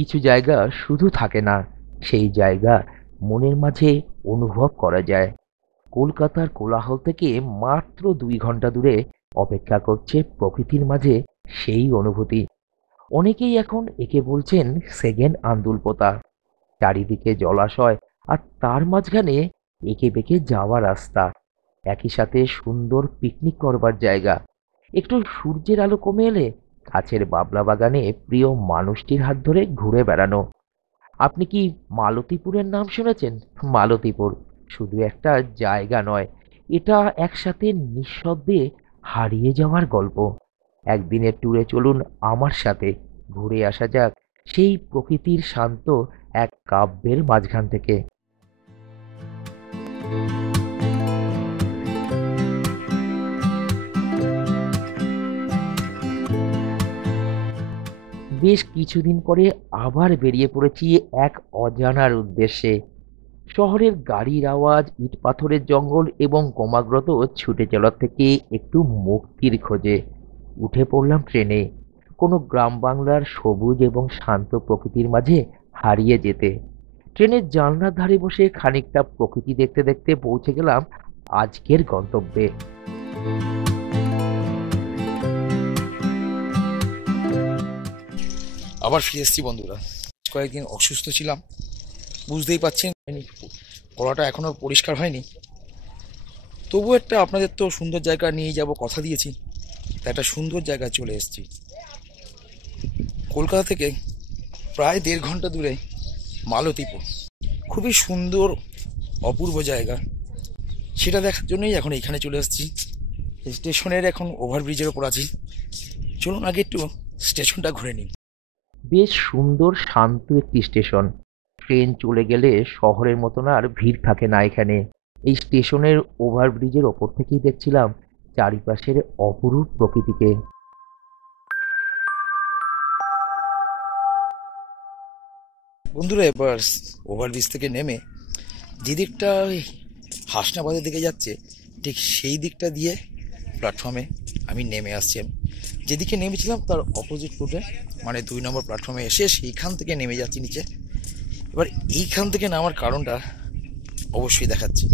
কিছু জায়গা শুধু থাকে না, সেই জায়গা মনের মাঝে অনুভব করা যায়। কলকাতার কোলাহল থেকে মাত্র 2 ঘন্টা দূরে অপেক্ষা করছে প্রকৃতির মাঝে সেই অনুভূতি। অনেকেই এখন একে বলছেন সেকেন্ড আন্দুলপোতা। চারিদিকে জলাশয়, আর তার মাঝখানে এঁকে বেঁকে যাওয়া রাস্তা, একই সাথে সুন্দর পিকনিক করবার জায়গা। একটু সূর্যের আলো কমে এলে কাছের বাবলা বাগানে প্রিয় মানুষটির হাত ধরে ঘুরে বেড়ানো। আপনি কি মালতীপুরের নাম শুনেছেন? মালতীপুর শুধু একটা জায়গা নয়, এটা একসাথে নিঃশব্দে হারিয়ে যাওয়ার গল্প। একদিনের ট্যুরে চলুন আমার সাথে, ঘুরে আসা যাক সেই প্রকৃতির শান্ত এক কাব্যের মাঝখান থেকে। বেশ কিছুদিন পরে আবার বেরিয়ে পড়েছি এক অজানার উদ্দেশ্যে। শহরের গাড়ির আওয়াজ, ইট পাথরের জঙ্গল এবং ক্রমাগত ছুটে চলার থেকে একটু মুক্তির খোঁজে উঠে পড়লাম ট্রেনে, কোনো গ্রাম বাংলার সবুজ এবং শান্ত প্রকৃতির মাঝে হারিয়ে যেতে। ট্রেনের জানলার ধারে বসে খানিকটা প্রকৃতি দেখতে দেখতে পৌঁছে গেলাম আজকের গন্তব্যে। আবার ফিরে এসেছি বন্ধুরা। কয়েকদিন অসুস্থ ছিলাম, বুঝতেই পারছেন, গলাটা এখনো পরিষ্কার হয়নি। তবু একটা আপনাদের তো সুন্দর জায়গা নিয়ে যাব কথা দিয়েছি, তা একটা সুন্দর জায়গায় চলে এসেছি। কলকাতা থেকে প্রায় 1.5 ঘন্টা দূরে মালতীপুর, খুবই সুন্দর অপূর্ব জায়গা। সেটা দেখার জন্যই এখন এইখানে চলে এসেছি। স্টেশনের এখন ওভারব্রিজের ওপর আছি। চলুন আগে একটু স্টেশনটা ঘুরে নিই। বেশ সুন্দর শান্ত একটি স্টেশন। ট্রেন চলে গেলে শহরের মতন আর ভিড় থাকে না এখানে। এই স্টেশনের ওভারব্রিজের ওপর থেকেই দেখছিলাম চারিপাশের অপরূপ প্রকৃতিকে। বন্ধুরা, এবার ওভারব্রিজ থেকে নেমে যে দিকটা ওই হাসনাবাদের দিকে যাচ্ছে, ঠিক সেই দিকটা দিয়ে প্ল্যাটফর্মে আমি নেমে আসছি। যেদিকে নেমেছিলাম তার অপোজিট রুটে, মানে 2 নম্বর প্ল্যাটফর্মে এসে সেইখান থেকে নেমে যাচ্ছি নিচে। এবার এইখান থেকে নামার কারণটা অবশ্যই দেখাচ্ছি।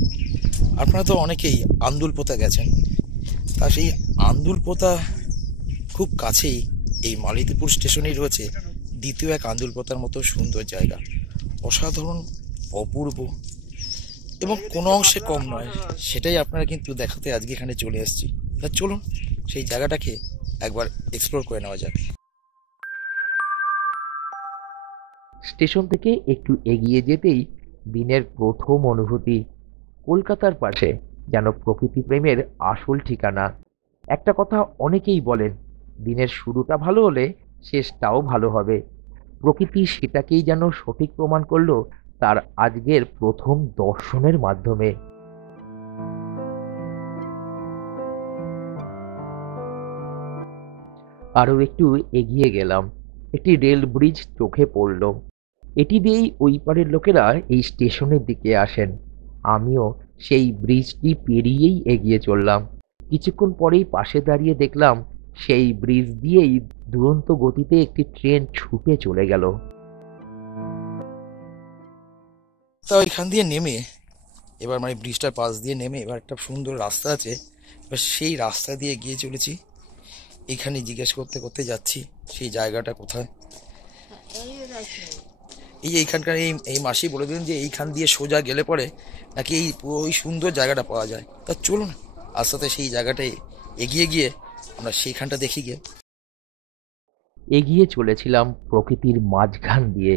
আপনারা তো অনেকেই আন্দুলপোতা গেছেন, তা সেই আন্দুলপোতা খুব কাছেই এই মালতীপুর স্টেশনেই রয়েছে দ্বিতীয় এক আন্দুলপোতার মতো সুন্দর জায়গা। অসাধারণ, অপূর্ব এবং কোনো অংশে কম নয়, সেটাই আপনারা কিন্তু দেখাতে আজকে এখানে চলে এসেছি। তা চলুন সেই জায়গাটাকে একবার এক্সপ্লোর করে নেওয়া যাক। স্টেশন থেকে একটু এগিয়ে যেতেই দিনের প্রথম অনুভূতি। কলকাতার পাশে যেন প্রকৃতি প্রেমের আসল ঠিকানা। একটা কথা অনেকেই বলেন, দিনের শুরুটা ভালো হলে শেষটাও ভালো হবে। প্রকৃতি সেটাকেই যেন সঠিক প্রমাণ করলো তার আজকের প্রথম দর্শনের মাধ্যমে। আরও একটু এগিয়ে গেলাম, একটি রেল ব্রিজ চোখে পড়ল। এটি দিয়েই ওই পারের লোকেরা এই স্টেশনের দিকে আসেন। আমিও সেই ব্রিজটি পেরিয়েই এগিয়ে চললাম। কিছুক্ষণ পরেই পাশে দাঁড়িয়ে দেখলাম সেই ব্রিজ দিয়েই দুরন্ত গতিতে একটি ট্রেন ছুটে চলে গেল। তা ওইখান দিয়ে নেমে এবার মানে ব্রিজটার পাশ দিয়ে নেমে এবার একটা সুন্দর রাস্তা আছে, এবার সেই রাস্তা দিয়ে গিয়ে চলেছি। এইখানে জিজ্ঞেস করতে করতে যাচ্ছি সেই জায়গাটা কোথায়। এই যে এইখানকার এই এই মাসি বলে দিলেন যে এইখান দিয়ে সোজা গেলে পরে নাকি এই পুরো ওই সুন্দর জায়গাটা পাওয়া যায়। তা চলুন আস্তে আস্তে সেই জায়গাটায় এগিয়ে গিয়ে আমরা সেইখানটা দেখি গিয়ে। এগিয়ে চলেছিলাম প্রকৃতির মাঝখান দিয়ে,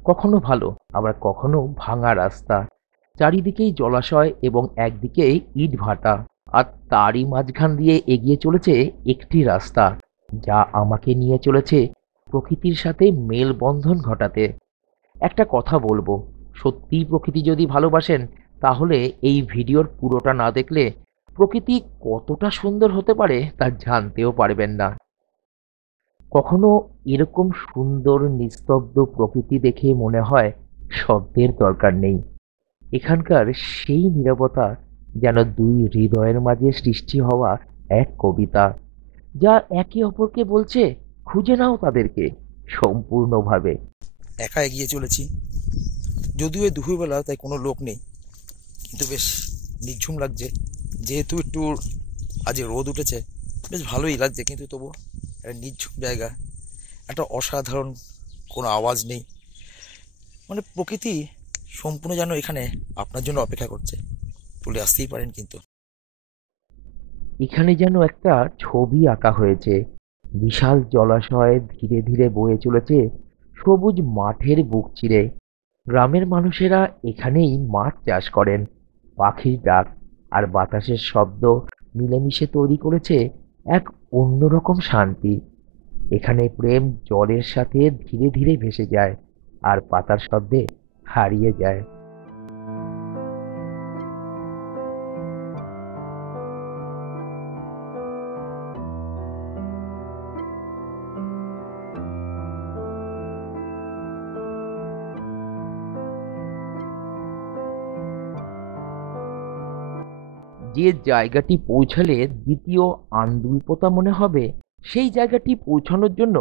কখনো ভালো আবার কখনো ভাঙা রাস্তা। চারিদিকেই জলাশয় এবং একদিকে ইট ভাটা, আর তারই মাঝখান দিয়ে এগিয়ে চলেছে একটি রাস্তা, যা আমাকে নিয়ে চলেছে প্রকৃতির সাথে মেলবন্ধন ঘটাতে। একটা কথা বলবো, সত্যিই প্রকৃতি যদি ভালোবাসেন, তাহলে এই ভিডিওর পুরোটা না দেখলে প্রকৃতি কতটা সুন্দর হতে পারে তা জানতেও পারবেন না। কখনো এরকম সুন্দর নিস্তব্ধ প্রকৃতি দেখে মনে হয় শব্দের দরকার নেই। এখানকার সেই নীরবতা যেন দুই হৃদয়ের মাঝে সৃষ্টি হওয়া এক কবিতা, যা একে অপরকে বলছে খুঁজে নাও তাদেরকে সম্পূর্ণভাবে। একা এগিয়ে চলেছি, যদিও এই দুপুরবেলা তাই কোনো লোক নেই, কিন্তু বেশ নিঝুম লাগছে। যেহেতু একটু আজ রোদ উঠেছে, বেশ ভালোই লাগছে, কিন্তু তবু একটা নিঝুম জায়গা, একটা অসাধারণ, কোনো আওয়াজ নেই, মানে প্রকৃতি সম্পূর্ণ যেন এখানে আপনার জন্য অপেক্ষা করছে। চলে আসতেই পারেন কিন্তু। এখানে যেন একটা ছবি আঁকা হয়েছে। বিশাল জলাশয় ধীরে ধীরে বয়ে চলেছে সবুজ মাঠের বুক চিরে। গ্রামের মানুষেরা এখানেই মাছ চাষ করেন। পাখির ডাক আর বাতাসের শব্দ মিলেমিশে তৈরি করেছে এক অন্যরকম শান্তি। এখানে প্রেম জলের সাথে ধীরে ধীরে ভেসে যায় আর পাতার শব্দে হারিয়ে যায়। যে জায়গাটি পৌঁছালে দ্বিতীয় আন্দুলপোতা মনে হবে, সেই জায়গাটি পৌঁছানোর জন্য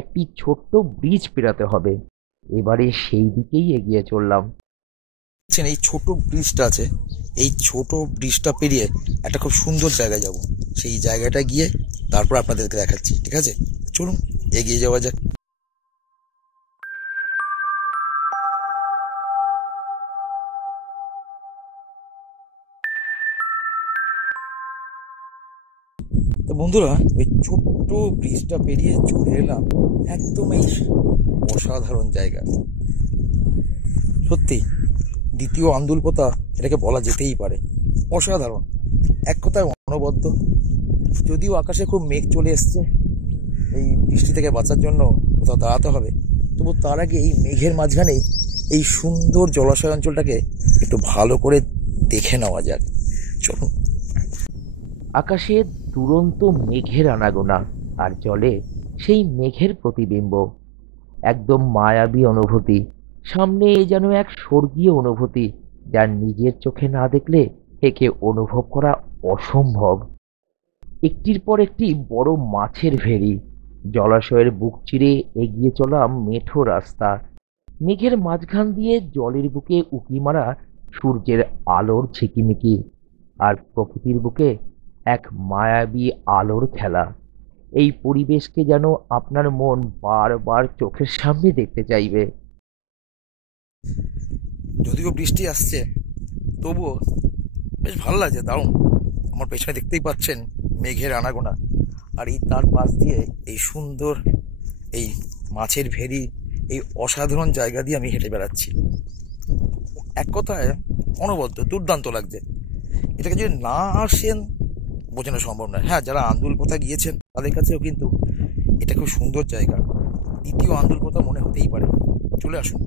একটি ছোট্ট ব্রিজ পেরাতে হবে। এবারে সেই দিকেই এগিয়ে চললাম। দেখছেন এই ছোট ব্রিজটা আছে, এই ছোট ব্রিজটা পেরিয়ে একটা খুব সুন্দর জায়গায় যাব। সেই জায়গাটা গিয়ে তারপর আপনাদেরকে দেখাচ্ছি, ঠিক আছে? চলুন এগিয়ে যাওয়া যাক। তো বন্ধুরা, এই ছোট্ট ব্রিজটা পেরিয়ে চলে এলাম একদম এই অসাধারণ জায়গা। সত্যি দ্বিতীয় আন্দুলপোতা এটাকে বলা যেতেই পারে। অসাধারণ, এক কথায় অনবদ্য। যদিও আকাশে খুব মেঘ চলে এসছে, এই বৃষ্টি থেকে বাঁচার জন্য কোথাও দাঁড়াতে হবে, তবু তার আগে এই মেঘের মাঝখানেই এই সুন্দর জলাশয় অঞ্চলটাকে একটু ভালো করে দেখে নেওয়া যাক। চলুন। আকাশে দুরন্ত মেঘের আনাগোনা, আর জলে সেই মেঘের প্রতিবিম্ব। একদম মায়াবী অনুভূতি। সামনে এ যেন এক স্বর্গীয় অনুভূতি, যা নিজের চোখে না দেখলে একে অনুভব করা অসম্ভব। একটির পর একটি বড় মাছের ভেড়ি, জলাশয়ের বুক চিরে এগিয়ে চলা মেঠো রাস্তা, মেঘের মাঝখান দিয়ে জলের বুকে উঁকি মারা সূর্যের আলোর ঝিকিমিকি, আর প্রকৃতির বুকে এক মায়াবী আলোর খেলা। এই পরিবেশকে যেন আপনার মন বারবার চোখের সামনে দেখতে চাইবে। যদিও বৃষ্টি আসছে, তবুও বেশ ভালো লাগছে, দারুণ। আমার পেছনে দেখতেই পাচ্ছেন মেঘের আনাগোনা, আর এই তার পাশ দিয়ে এই সুন্দর এই মাছের ভেড়ি, এই অসাধারণ জায়গা দিয়ে আমি হেঁটে বেড়াচ্ছি। এক কথায় অনবদ্য, দুর্দান্ত লাগছে। এটাকে যদি না আসেন বোঝানো সম্ভব নয়। হ্যাঁ, যারা আন্দুলপোতা গিয়েছেন তাদের কাছেও কিন্তু এটা খুব সুন্দর জায়গা। দ্বিতীয় আন্দুলপোতা মনে হতেই পারে। চলে আসুন,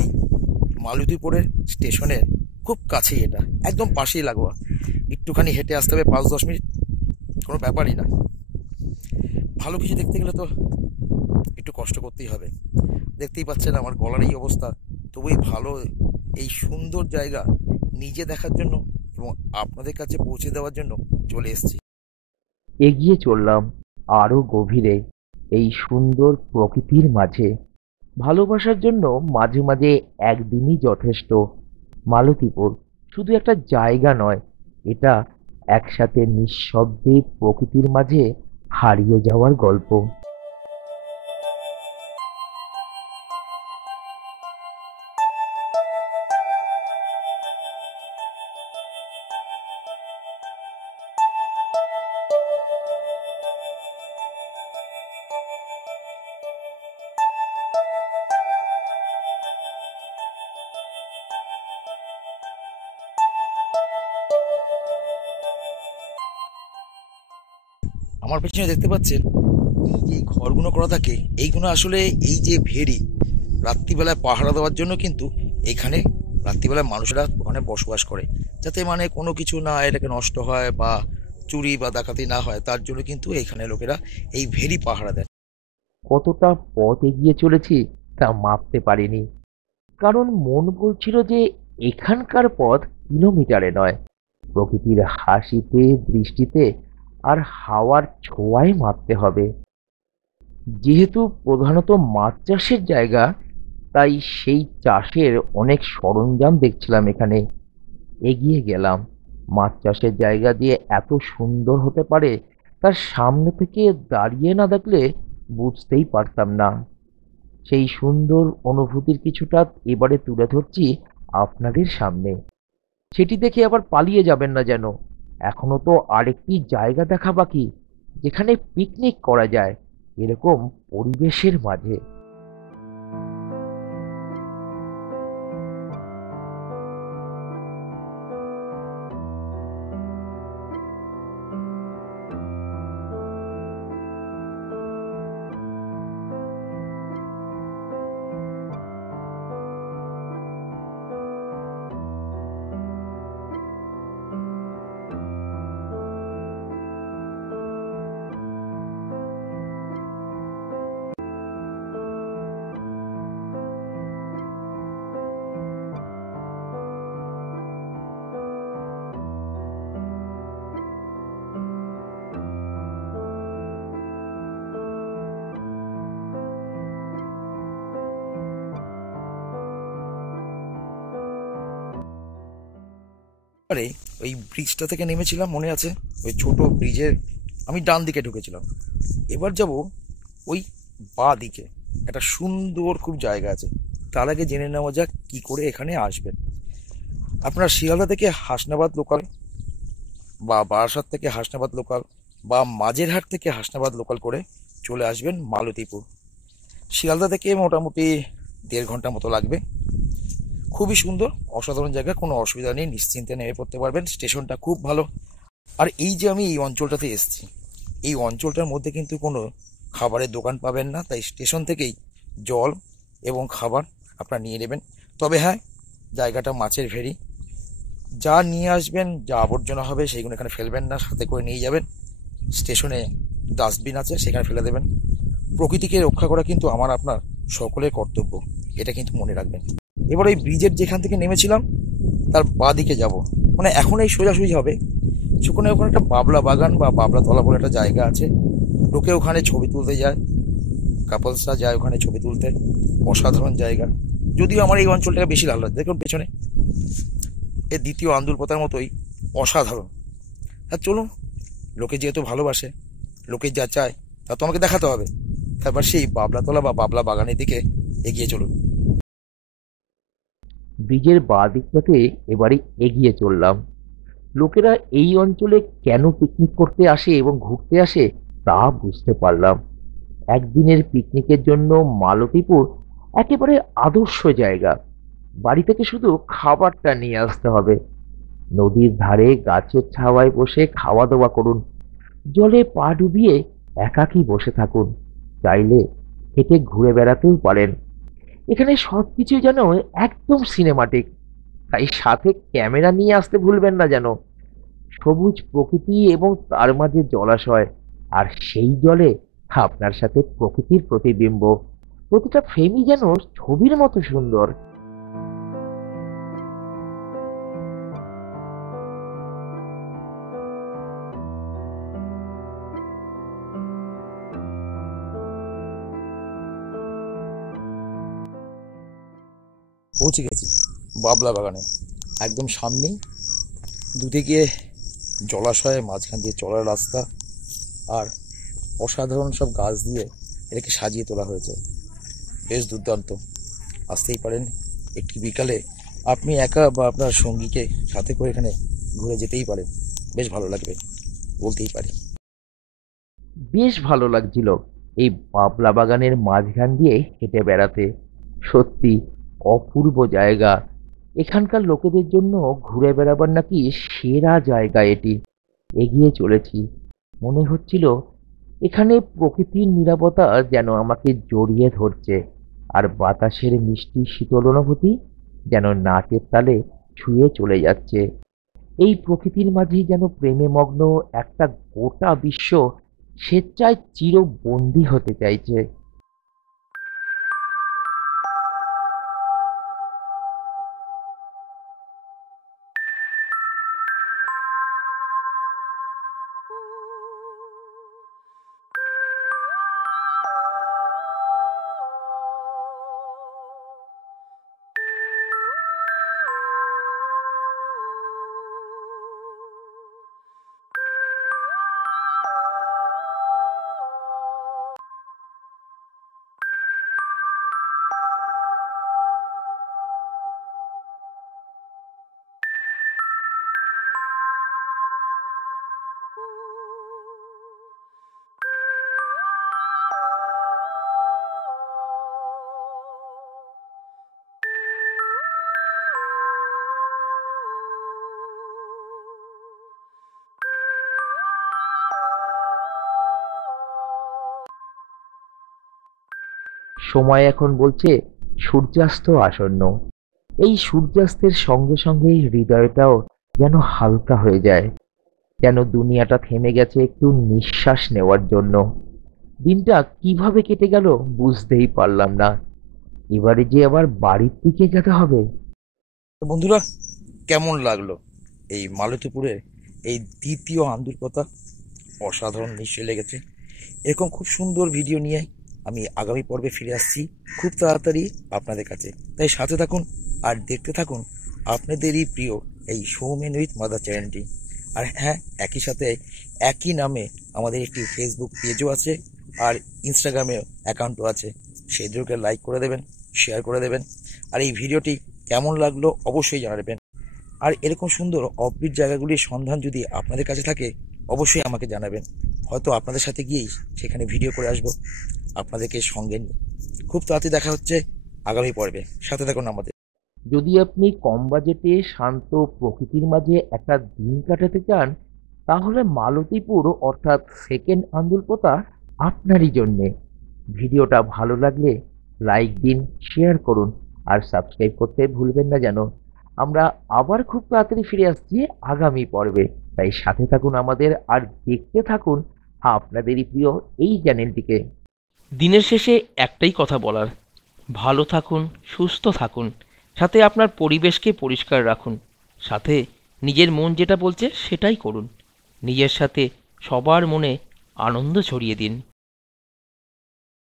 এই মালতীপুরের স্টেশনের খুব কাছেই, এটা একদম পাশেই লাগোয়া। একটুখানি হেঁটে আসতে হবে 5-10 মিনিট, কোনো ব্যাপারই না। ভালো কিছু দেখতে গেলে তো একটু কষ্ট করতেই হবে। দেখতেই পাচ্ছেন আমার গলার এই অবস্থা, তবু এই ভালো, এই সুন্দর জায়গা নিজে দেখার জন্য এবং আপনাদের কাছে পৌঁছে দেওয়ার জন্য চলে এসেছি। এগিয়ে চললাম আরো গভীরে এই সুন্দর প্রকৃতির মাঝে। ভালোবাসার জন্য মাঝে মাঝে একদিনই যথেষ্ট। মালতীপুর শুধু একটা জায়গা নয়, এটা একসাথে নিঃশব্দে প্রকৃতির মাঝে হারিয়ে যাওয়ার গল্প। আমার পেছনে দেখতে পাচ্ছেন এই যে ঘরগুলো করা থাকে, এইগুলো আসলে এই যে ভেড়ি, রাত্রিবেলায় পাহারা দেওয়ার জন্য কিন্তু এখানে রাত্রিবেলায় মানুষরা ওখানে বসবাস করে, যাতে মানে কোনো কিছু না এটাকে নষ্ট হয় বা চুরি বা ডাকাতি না হয়, তার জন্য কিন্তু এখানে লোকেরা এই ভেড়ি পাহারা দেয়। কতটা পথ এগিয়ে চলেছি তা মাপতে পারিনি, কারণ মন বলছিল যে এখানকার পথ কিলোমিটারে নয়, প্রকৃতির হাসিতে, বৃষ্টিতে আর হাওয়ার ছোঁয়ায় মাপতে হবে। যেহেতু প্রধানত মাছ চাষের জায়গা, তাই সেই চাষের অনেক সরঞ্জাম দেখছিলাম এখানে। এগিয়ে গেলাম। মাছ চাষের জায়গা দিয়ে এত সুন্দর হতে পারে তার সামনে থেকে দাঁড়িয়ে না দেখলে বুঝতেই পারতাম না। সেই সুন্দর অনুভূতির কিছুটা এবারে তুলে ধরছি আপনাদের সামনে। সেটি দেখে আবার পালিয়ে যাবেন না যেন। এখনো তো আরেকটি জায়গা দেখা বাকি, যেখানে পিকনিক করা যায় এরকম পরিবেশের মাঝে। আরে, ওই ব্রিজটা থেকে নেমেছিলাম মনে আছে? ওই ছোট ব্রিজের আমি ডান দিকে ঢুকেছিলাম। এবার যাব ওই বাঁ দিকে। একটা সুন্দর খুব জায়গা আছে। তার আগে জেনে নেওয়া যাক কি করে এখানে আসবেন। আপনার শিয়ালদা থেকে হাসনাবাদ লোকাল বা বারাসাত থেকে হাসনাবাদ লোকাল বা মাঝেরহাট থেকে হাসনাবাদ লোকাল করে চলে আসবেন মালতীপুর। শিয়ালদা থেকে মোটামুটি 1.5 ঘন্টা মতো লাগবে। খুবই সুন্দর, অসাধারণ জায়গা, কোনো অসুবিধা নেই, নিশ্চিন্তে নেমে পড়তে পারবেন। স্টেশনটা খুব ভালো। আর এই যে আমি এই অঞ্চলটাতে এসেছি, এই অঞ্চলটার মধ্যে কিন্তু কোনো খাবারের দোকান পাবেন না, তাই স্টেশন থেকেই জল এবং খাবার আপনারা নিয়ে নেবেন। তবে হ্যাঁ, জায়গাটা মাছের ভেরি। যা নিয়ে আসবেন, যা আবর্জনা হবে সেইগুলো এখানে ফেলবেন না, সাথে করে নিয়ে যাবেন। স্টেশনে ডাস্টবিন আছে, সেখানে ফেলে দেবেন। প্রকৃতিকে রক্ষা করা কিন্তু আমার আপনার সকলের কর্তব্য, এটা কিন্তু মনে রাখবেন। এবার ওই ব্রিজের যেখান থেকে নেমেছিলাম তার বাঁ দিকে যাব, মানে এখন এই সোজাসুজি হবে। সেখানে ওখানে একটা বাবলা বাগান বা বাবলা তলা বলে একটা জায়গা আছে। লোকে ওখানে ছবি তুলতে যায়, কাপলসরা যায় ওখানে ছবি তুলতে। অসাধারণ জায়গা। যদিও আমার এই অঞ্চলটাকে বেশি ভালো লাগে, দেখুন পেছনে এর দ্বিতীয় আন্দুলপোতার মতোই অসাধারণ। আর চলুন, লোকে যেহেতু ভালোবাসে, লোকে যা চায় তা তো আমাকে দেখাতে হবে। তারপর সেই বাবলাতলা বা বাবলা বাগানের দিকে এগিয়ে চলুন। ব্রিজের বাঁ দিকটাতে এবারে এগিয়ে চললাম। লোকেরা এই অঞ্চলে কেন পিকনিক করতে আসে এবং ঘুরতে আসে তা বুঝতে পারলাম। একদিনের পিকনিকের জন্য মালতীপুর একেবারে আদর্শ জায়গা। বাড়ি থেকে শুধু খাবারটা নিয়ে আসতে হবে। নদীর ধারে গাছের ছাওয়ায় বসে খাওয়া দাওয়া করুন। জলে পা ডুবিয়ে একাকী বসে থাকুন। চাইলে হেঁটে ঘুরে বেড়াতেও পারেন। এখানে সবকিছু যেন একদম সিনেমাটিক। তাই সাথে ক্যামেরা নিয়ে আসতে ভুলবেন না যেন। সবুজ প্রকৃতি এবং তার মাঝে জলাশয়, আর সেই জলে আপনার সাথে প্রকৃতির প্রতিবিম্ব। প্রতিটা ফ্রেমই যেন ছবির মতো সুন্দর। পৌঁছে গেছি বাবলা বাগানে, একদম সামনেই। দুদিকে জলাশয়ের মাঝখান দিয়ে চলার রাস্তা, আর অসাধারণ সব গাছ দিয়ে এটাকে সাজিয়ে তোলা হয়েছে। বেশ দুর্দান্ত। আসতেই পারেন একটি বিকালে। আপনি একা বা আপনার সঙ্গীকে সাথে করে এখানে ঘুরে যেতেই পারেন, বেশ ভালো লাগবে বলতেই পারি। বেশ ভালো লাগছিল এই বাবলা বাগানের মাঝখান দিয়ে হেঁটে বেড়াতে। সত্যি অপূর্ব জায়গা। এখানকার লোকেদের জন্য ঘুরে বেড়াবার নাকি সেরা জায়গা এটি। এগিয়ে চলেছি। মনে হচ্ছিল এখানে প্রকৃতির নীরবতা যেন আমাকে জড়িয়ে ধরছে, আর বাতাসের মিষ্টি শীতল অনুভূতি যেন নাচের তালে ছুঁয়ে চলে যাচ্ছে। এই প্রকৃতির মাঝেই যেন প্রেমে মগ্ন একটা গোটা বিশ্ব স্বেচ্ছায় চিরবন্দী হতে চাইছে। সময় এখন বলছে সূর্যাস্ত আসন্ন। এই সূর্যাস্তের সঙ্গে সঙ্গেই হৃদয়টাও যেন হালকা হয়ে যায়, যেন দুনিয়াটা থেমে গেছে একটু নিঃশ্বাস নেওয়ার জন্য। দিনটা কিভাবে কেটে গেল বুঝতেই পারলাম না। এবারে যে আবার বাড়ির দিকে যেতে হবে। তো বন্ধুরা, কেমন লাগলো এই মালতীপুরে এই দ্বিতীয় আন্দুল কথা? অসাধারণ নিশ্চয়ই লেগেছে। এরকম খুব সুন্দর ভিডিও নিয়ে আমি আগামী পর্বে ফিরে আসছি খুব তাড়াতাড়ি আপনাদের কাছে। তাই সাথে থাকুন আর দেখতে থাকুন আপনাদেরই প্রিয় এই সৌমেন উইথ মাদার চ্যানেলটি। আর হ্যাঁ, একই সাথে একই নামে আমাদের একটি ফেসবুক পেজও আছে আর ইনস্টাগ্রামে অ্যাকাউন্টও আছে। সেই দুটোকে লাইক করে দেবেন, শেয়ার করে দেবেন। আর এই ভিডিওটি কেমন লাগলো অবশ্যই জানাবেন। আর এরকম সুন্দর অফবিট জায়গাগুলির সন্ধান যদি আপনাদের কাছে থাকে অবশ্যই আমাকে জানাবেন। হয়তো আপনাদের সাথে গিয়েই সেখানে ভিডিও করে আসবো আপনাদেরকে সঙ্গে নিয়ে। খুব তাড়াতাড়ি দেখা হচ্ছে আগামী পর্বে, সাথে থাকুন আমাদের। যদি আপনি কম বাজেটে শান্ত প্রকৃতির মাঝে একটা দিন কাটাতে চান, তাহলে মালতীপুর অর্থাৎ সেকেন্ড আন্দুলপোতা আপনারই জন্যে। ভিডিওটা ভালো লাগলে লাইক দিন, শেয়ার করুন আর সাবস্ক্রাইব করতে ভুলবেন না যেন। আমরা আবার খুব তাড়াতাড়ি ফিরে আসছি আগামী পর্বে। তাই সাথে থাকুন আমাদের আর দেখতে থাকুন আপনাদেরই প্রিয় এই চ্যানেলটিকে। দিনের শেষে একটাই কথা বলার, ভালো থাকুন, সুস্থ থাকুন, সাথে আপনার পরিবেশকে পরিষ্কার রাখুন, সাথে নিজের মন যেটা বলছে সেটাই করুন, নিজের সাথে সবার মনে আনন্দ ছড়িয়ে দিন।